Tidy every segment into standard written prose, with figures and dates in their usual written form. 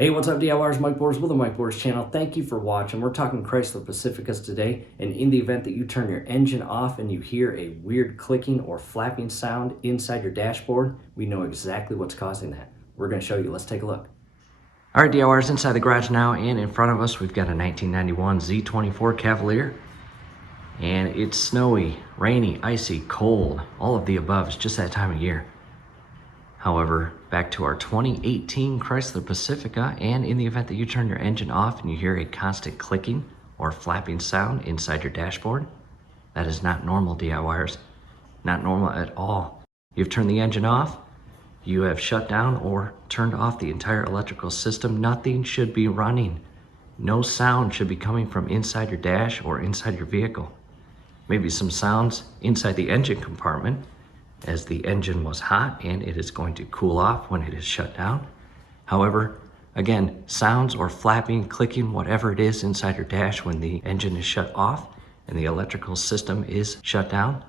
Hey, what's up DIYers? Mike Borders with the Mike Borders channel. Thank you for watching. We're talking Chrysler Pacificas today, and in the event that you turn your engine off and you hear a weird clicking or flapping sound inside your dashboard, we know exactly what's causing that. We're going to show you. Let's take a look. All right, DIYers, inside the garage now, and in front of us we've got a 1991 Z24 Cavalier, and it's snowy, rainy, icy, cold, all of the above. It's just that time of year. However, back to our 2018 Chrysler Pacifica, and in the event that you turn your engine off and you hear a constant clicking or flapping sound inside your dashboard, that is not normal, DIYers. Not normal at all. You've turned the engine off, you have shut down or turned off the entire electrical system. Nothing should be running. No sound should be coming from inside your dash or inside your vehicle. Maybe some sounds inside the engine compartment, as the engine was hot and it is going to cool off when it is shut down. However, again, sounds or flapping, clicking, whatever it is inside your dash when the engine is shut off and the electrical system is shut down,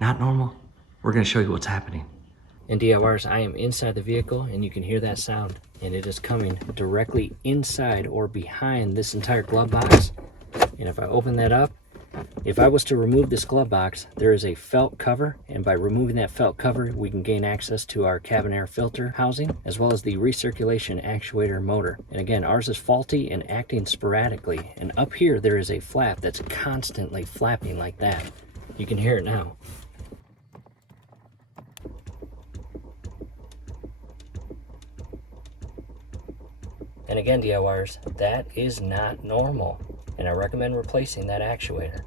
not normal. We're going to show you what's happening. And DIYers, I am inside the vehicle and you can hear that sound, and it is coming directly inside or behind this entire glove box. And if I open that up, if I was to remove this glove box, there is a felt cover, and by removing that felt cover, we can gain access to our cabin air filter housing, as well as the recirculation actuator motor. And again, ours is faulty and acting sporadically. And up here, there is a flap that's constantly flapping like that. You can hear it now. And again, DIYers, that is not normal, and I recommend replacing that actuator.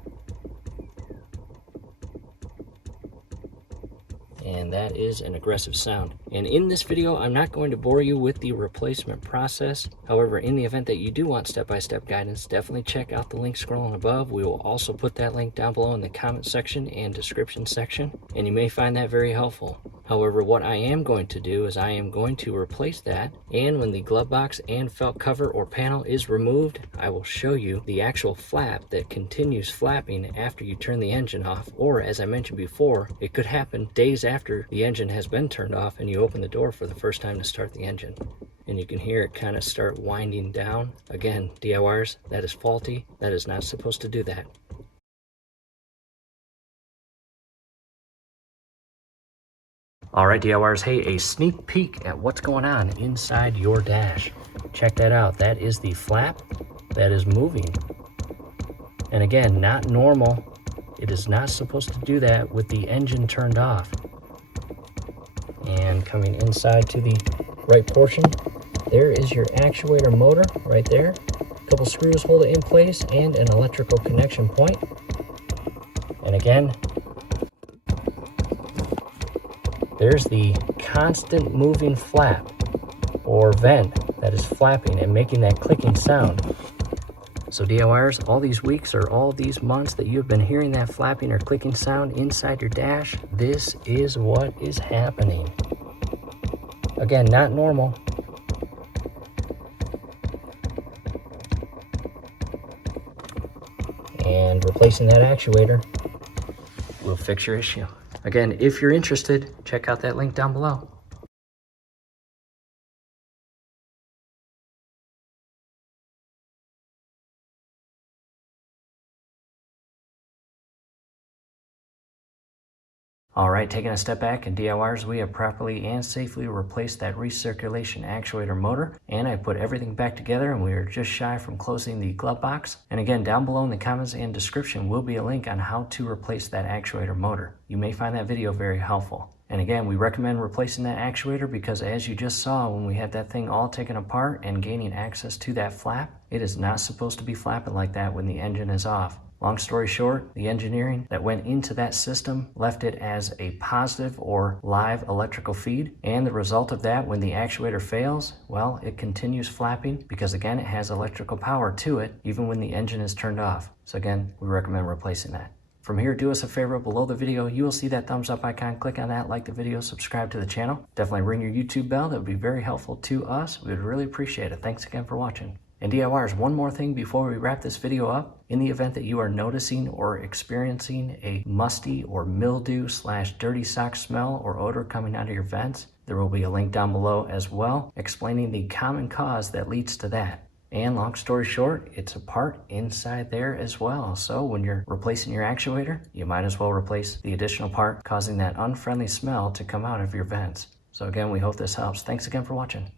And that is an aggressive sound. And in this video, I'm not going to bore you with the replacement process. However, in the event that you do want step-by-step guidance, definitely check out the link scrolling above. We will also put that link down below in the comment section and description section, and you may find that very helpful. However, what I am going to do is I am going to replace that, and when the glove box and felt cover or panel is removed, I will show you the actual flap that continues flapping after you turn the engine off, or as I mentioned before, it could happen days after the engine has been turned off and you open the door for the first time to start the engine. And you can hear it kind of start winding down. Again, DIYers, that is faulty. That is not supposed to do that. All right, DIYers, hey, a sneak peek at what's going on inside your dash. Check that out. That is the flap that is moving. And again, not normal. It is not supposed to do that with the engine turned off. And coming inside to the right portion, there is your actuator motor right there. A couple screws hold it in place and an electrical connection point. And again, there's the constant moving flap or vent that is flapping and making that clicking sound. So DIYers, all these weeks or all these months that you've been hearing that flapping or clicking sound inside your dash, this is what is happening. Again, not normal. And replacing that actuator will fix your issue. Again, if you're interested, check out that link down below. All right, taking a step back, and DIYers, we have properly and safely replaced that recirculation actuator motor, and I put everything back together, and we are just shy from closing the glove box. And again, down below in the comments and description will be a link on how to replace that actuator motor. You may find that video very helpful. And again, we recommend replacing that actuator because, as you just saw when we had that thing all taken apart and gaining access to that flap, it is not supposed to be flapping like that when the engine is off. Long story short, the engineering that went into that system left it as a positive or live electrical feed, and the result of that, when the actuator fails, well, it continues flapping because, again, it has electrical power to it even when the engine is turned off. So again, we recommend replacing that. From here, do us a favor, below the video, you will see that thumbs up icon. Click on that, like the video, subscribe to the channel. Definitely ring your YouTube bell. That would be very helpful to us. We would really appreciate it. Thanks again for watching. And DIYers, one more thing before we wrap this video up. In the event that you are noticing or experiencing a musty or mildew / dirty sock smell or odor coming out of your vents, There will be a link down below as well explaining the common cause that leads to that. And long story short, it's a part inside there as well. So when you're replacing your actuator, you might as well replace the additional part causing that unfriendly smell to come out of your vents. So again, we hope this helps. Thanks again for watching.